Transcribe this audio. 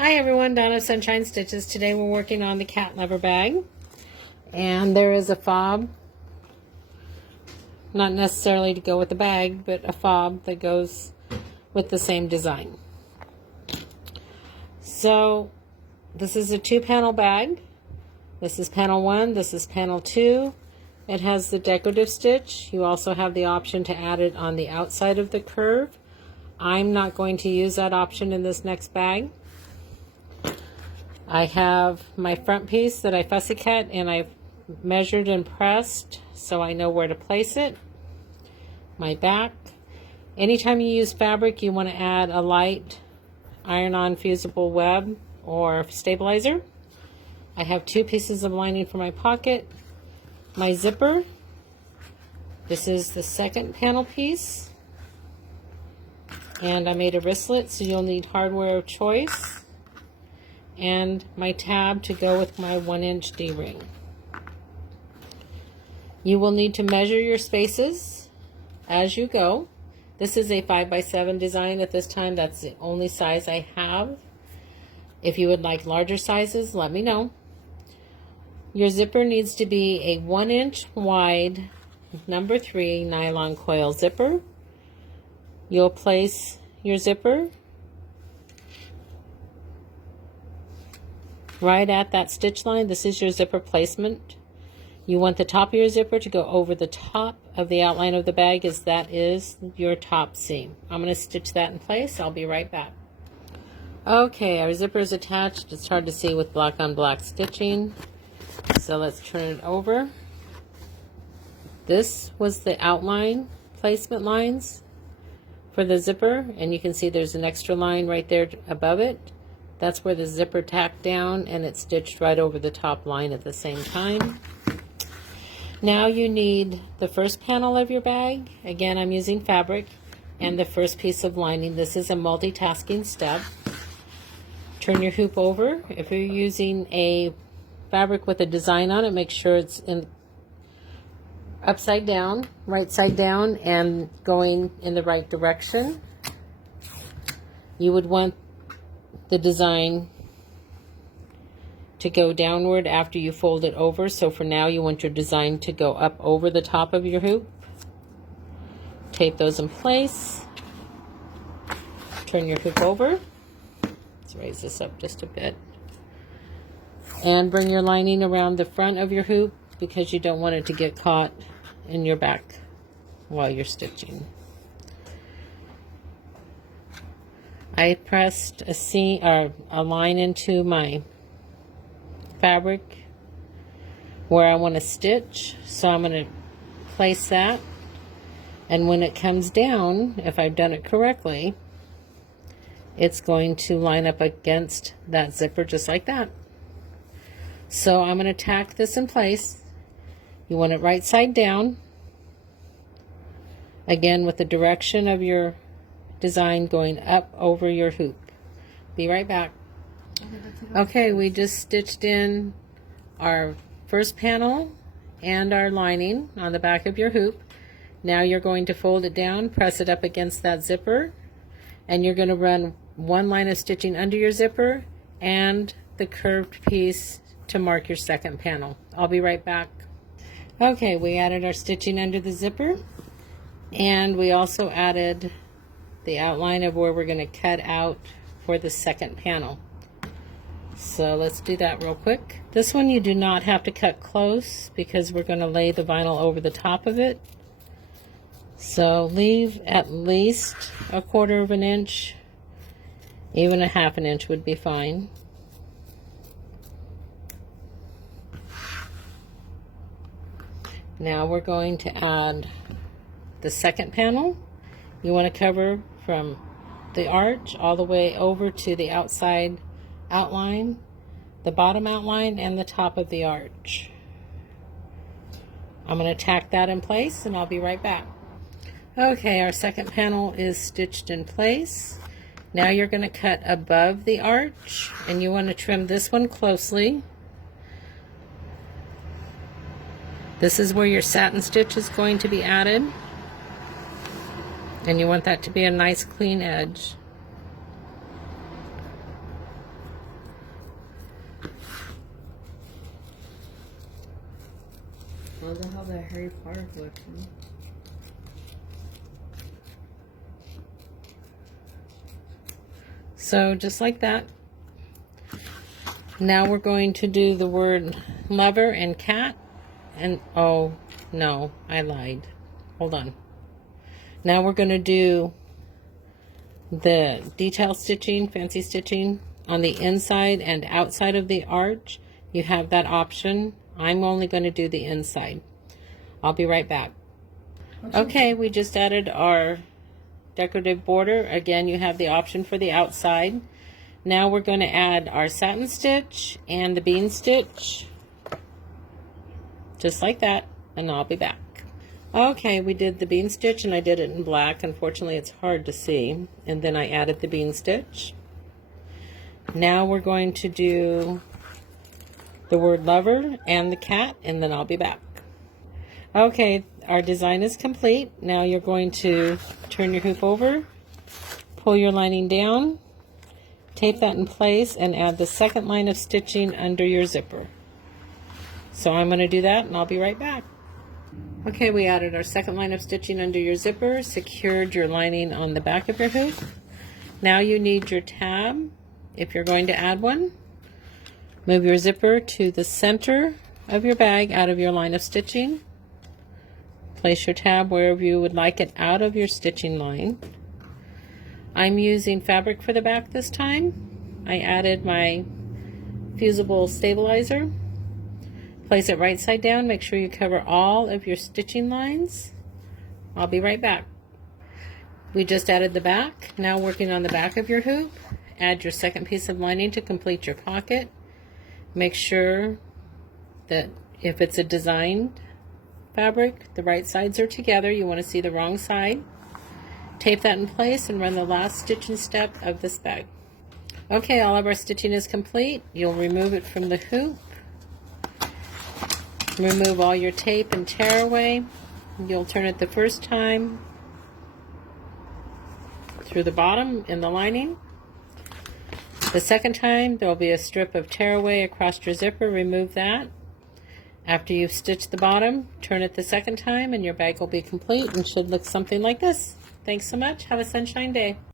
Hi everyone, Donna Sunshine Stitches. Today we're working on the cat lover bag, and there is a fob, not necessarily to go with the bag, but a fob that goes with the same design. So this is a 2-panel bag. This is panel 1, this is panel 2. It has the decorative stitch. You also have the option to add it on the outside of the curve. I'm not going to use that option in this next bag. I have my front piece that I fussy cut, and I've measured and pressed so I know where to place it. My back. Anytime you use fabric, you want to add a light iron-on fusible web or stabilizer. I have 2 pieces of lining for my pocket. My zipper. This is the second panel piece. And I made a wristlet, so you'll need hardware of choice. And my tab to go with my 1-inch D-ring. You will need to measure your spaces as you go. This is a 5x7 design at this time. That's the only size I have. If you would like larger sizes, let me know. Your zipper needs to be a 1-inch wide number 3 nylon coil zipper. You'll place your zipper right at that stitch line. This is your zipper placement. You want the top of your zipper to go over the top of the outline of the bag, as that is your top seam. I'm going to stitch that in place. I'll be right back. Okay, our zipper is attached. It's hard to see with black on black stitching, so let's turn it over. This was the outline placement lines for the zipper, and you can see there's an extra line right there above it. That's where the zipper tacked down, and it's stitched right over the top line at the same time. Now you need the first panel of your bag. Again, I'm using fabric, and the first piece of lining. This is a multitasking step. Turn your hoop over. If you're using a fabric with a design on it, make sure it's in upside down, right side down, and going in the right direction. You would want the design to go downward after you fold it over. So for now, you want your design to go up over the top of your hoop. Tape those in place. Turn your hoop over. Let's raise this up just a bit. And bring your lining around the front of your hoop, because you don't want it to get caught in your back while you're stitching. I pressed a seam or a line into my fabric where I want to stitch, so I'm going to place that, and when it comes down, if I've done it correctly, it's going to line up against that zipper just like that. So I'm going to tack this in place. You want it right side down, again with the direction of your design going up over your hoop. Be right back. Okay, we just stitched in our first panel and our lining on the back of your hoop. Now you're going to fold it down, press it up against that zipper, and you're going to run 1 line of stitching under your zipper and the curved piece to mark your second panel. I'll be right back. Okay, we added our stitching under the zipper, and we also added the outline of where we're going to cut out for the second panel. So let's do that real quick. This one you do not have to cut close, because we're going to lay the vinyl over the top of it. So leave at least 1/4 of an inch, even 1/2 inch would be fine. Now we're going to add the second panel. You want to cover from the arch all the way over to the outside outline, the bottom outline, and the top of the arch. I'm going to tack that in place, and I'll be right back. Okay, our second panel is stitched in place. Now you're going to cut above the arch, and you want to trim this one closely. This is where your satin stitch is going to be added, and you want that to be a nice clean edge. Oh, they have the Harry Potter collection. So just like that. Now we're going to do the word lover and cat. And oh no, I lied. Hold on. Now we're going to do the detail stitching, fancy stitching on the inside and outside of the arch. You have that option. I'm only going to do the inside. I'll be right back. Okay, we just added our decorative border. Again, you have the option for the outside. Now we're going to add our satin stitch and the bean stitch. Just like that, and I'll be back. Okay, we did the bean stitch and I did it in black. Unfortunately, it's hard to see. And then I added the bean stitch. Now we're going to do the word lover and the cat, and then I'll be back. Okay, our design is complete. Now you're going to turn your hoop over, pull your lining down, tape that in place, and add the second line of stitching under your zipper. So I'm going to do that, and I'll be right back. Okay, we added our second line of stitching under your zipper, secured your lining on the back of your hoop. Now you need your tab, if you're going to add one. Move your zipper to the center of your bag out of your line of stitching. Place your tab wherever you would like it out of your stitching line. I'm using fabric for the back this time. I added my fusible stabilizer. Place it right side down. Make sure you cover all of your stitching lines. I'll be right back. We just added the back. Now working on the back of your hoop. Add your second piece of lining to complete your pocket. Make sure that if it's a designed fabric, the right sides are together. You want to see the wrong side. Tape that in place and run the last stitching step of this bag. Okay, all of our stitching is complete. You'll remove it from the hoop. Remove all your tape and tear away. You'll turn it the first time through the bottom in the lining. The second time there will be a strip of tear away across your zipper. Remove that. After you've stitched the bottom, turn it the second time and your bag will be complete and should look something like this. Thanks so much. Have a sunshine day.